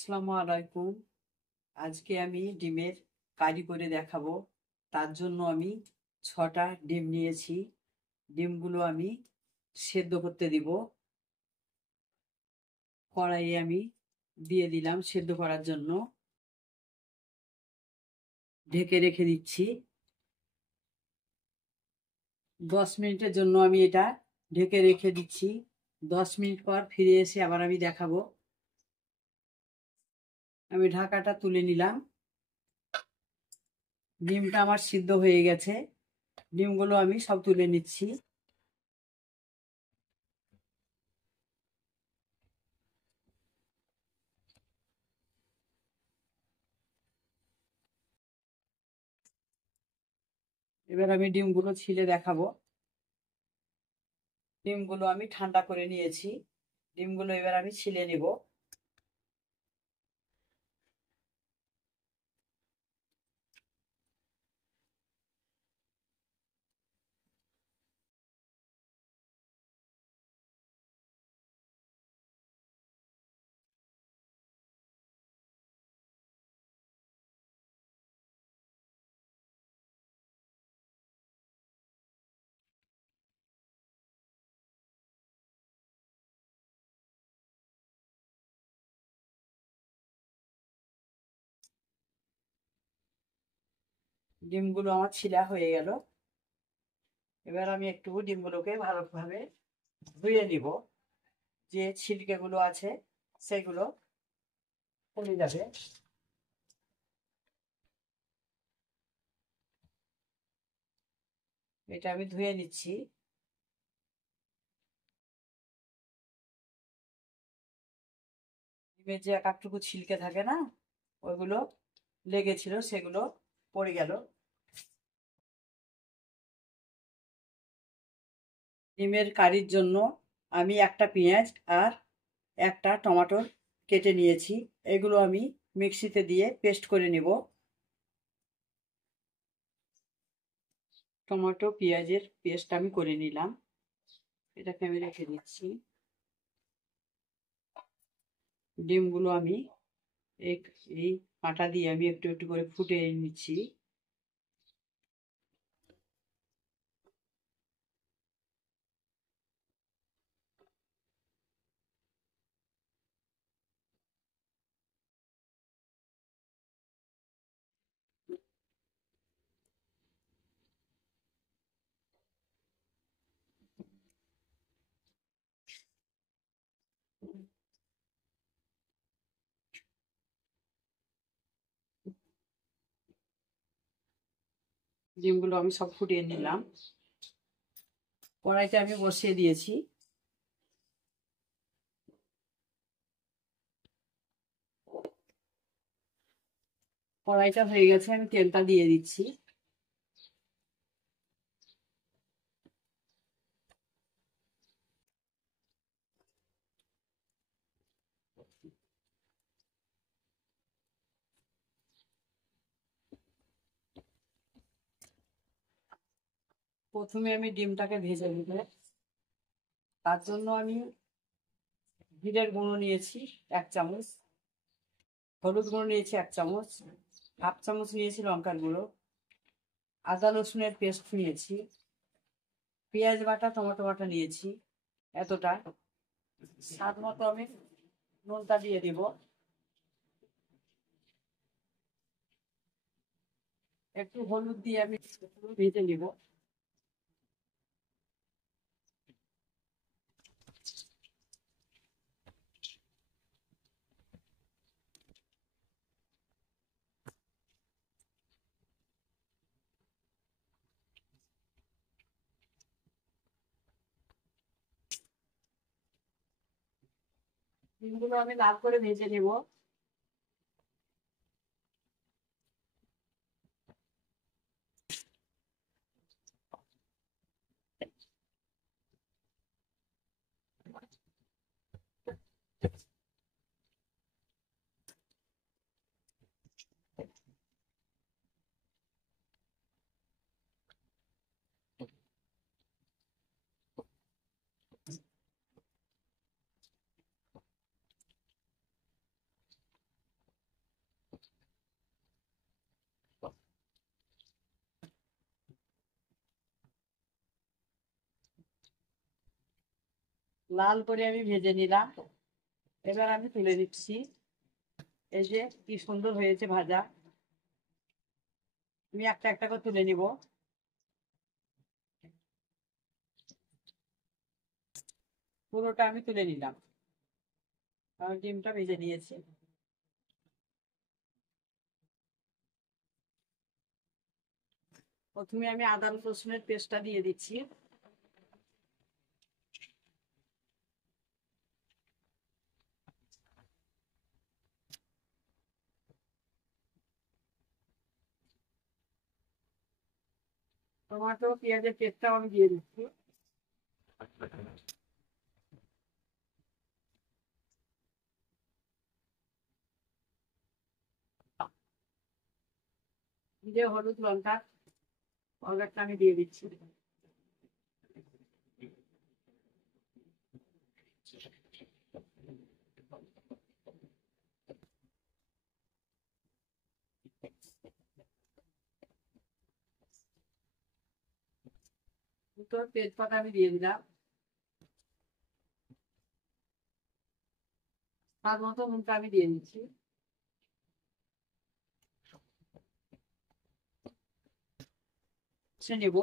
আসসালামু আলাইকুম। আজকে আমি ডিমের কারি করে দেখাবো। তার জন্য আমি 6টা ডিম নিয়েছি। ডিমগুলো আমি সেদ্ধ করতে দিব। কড়াইয়ে আমি দিয়ে দিলাম সেদ্ধ করার জন্য। ঢেকে রেখে দিচ্ছি 10 মিনিটের জন্য। আমি এটা ঢেকে রেখে দিচ্ছি। 10 মিনিট পর ফিরে এসে আবার আমি দেখাবো। আমি ঢাকাটা তুলে নিলাম। ডিমটা আমার সিদ্ধ হয়ে গেছে। ডিমগুলো আমি সব তুলে নিচ্ছি। এবার আমি ডিমগুলো ছিলে দেখাবো। ডিমগুলো আমি ঠান্ডা করে নিয়েছি। ডিমগুলো এবার আমি ছিলে নিব। ডিমগুলো আমার ছিলা হয়ে গেল। এবার আমি একটু ডিমগুলোকে ভালোভাবে ধুয়ে নিব। যে ছিলকেগুলো আছে সেগুলো চলে যাবে। এটা আমি ধুয়ে নিচ্ছি। ডিমের যে এক একটুকু ছিলকে থাকে না, ওইগুলো লেগেছিল, সেগুলো পড়ে গেল। ডিমের কারির জন্য আমি একটা পেঁয়াজ আর একটা টমেটো কেটে নিয়েছি। এগুলো আমি মিক্সিতে দিয়ে পেস্ট করে নেব। টমেটো পেঁয়াজের পেস্ট আমি করে নিলাম। এটাকে আমি রেখে দিচ্ছি। ডিমগুলো আমি এই কাঁটা দিয়ে আমি একটু একটু করে ফুটিয়ে নিচ্ছি। ডিমগুলো আমি সব ফুটিয়ে নিলাম। কড়াইতে আমি বসিয়ে দিয়েছি। কড়াইটা হয়ে গেছে, আমি তেলটা দিয়ে দিচ্ছি। প্রথমে আমি ডিমটাকে ভেজে নিব। তার জন্য আমি জিরের গুঁড়ো নিয়েছি 1 চামচ, হলুদ গুঁড়ো নিয়েছি 1 চামচ, হাফ চামচ নিয়েছি লঙ্কার গুঁড়ো, আদা রসুনের পেস্ট নিয়েছি, পেঁয়াজ বাটা, টমেটো বাটা নিয়েছি এতটা। স্বাদ মতো আমি নুনটা দিয়ে দিব। একটু হলুদ দিয়ে আমি ভেজে নিব। ডিমগুলো আমি লাল করে ভেজে নেব। লাল করে আমি ভেজে নিলাম। এবার আমি তুলে নিচ্ছি। এই যে কি সুন্দর হয়েছে ভাজা। আমি একটা একটা করে তুলে নিব। পুরোটা আমি তুলে নিলাম। আর ডিমটা ভেজে নিয়েছি। প্রথমে আমি আদা রসুনের পেস্টটা দিয়ে দিচ্ছি। টমেটো পেঁয়াজের পেস্টটাও আমি দিয়ে দিচ্ছি। যে হলুদ লঙ্কা পাউডারটা আমি দিয়ে দিচ্ছি। দুটো তেজপাতা আমি দিয়ে দিলাম। স্বাদ মতো নুনটা আমি দিয়ে দিচ্ছি। নেব।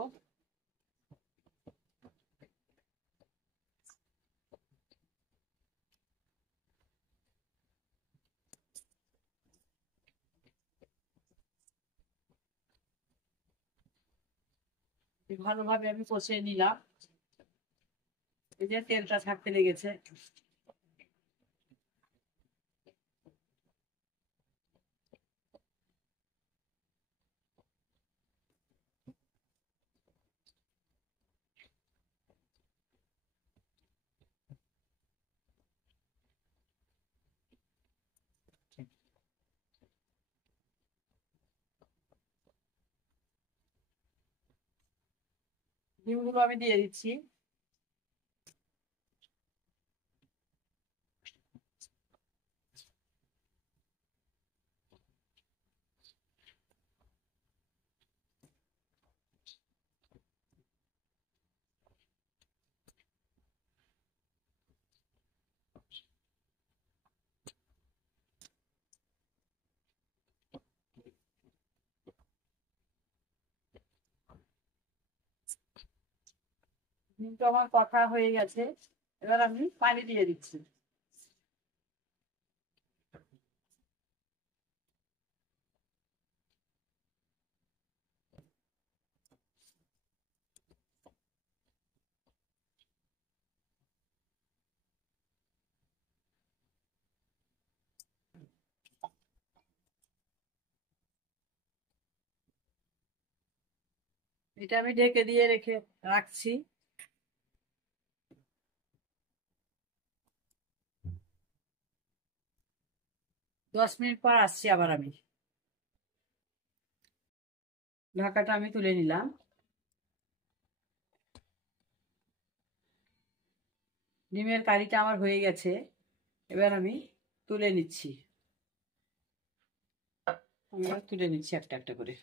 ভালোভাবে আমি কষিয়ে নিলাম। এই যে তেলটা ছাড়তে লেগেছে। ডিমগুলো আমি দিয়ে দিচ্ছি। ডিমটা আমার কষা হয়ে গেছে। এবার আমি পানি দিয়ে দিচ্ছি। এটা আমি ঢেকে দিয়ে রেখে রাখছি। 10 মিনিট পর আসছি আবার আমি। ঢাকাটা আমি তুলে নিলাম। ডিমের কারিটা আমার হয়ে গেছে। এবার আমি তুলে নিচ্ছি। আমি এবার তুলে নিচ্ছি একটা একটা করে।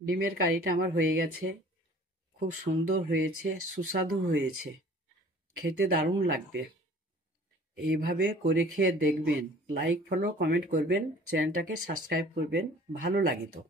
ডিমের কারিটা আমার হয়ে গেছে। খুব সুন্দর হয়েছে, সুস্বাদু হয়েছে। খেতে দারুণ লাগবে। এইভাবে করে খেয়ে দেখবেন। লাইক ফলো কমেন্ট করবেন, চ্যানেলটাকে সাবস্ক্রাইব করবেন। ভালো লাগে তো।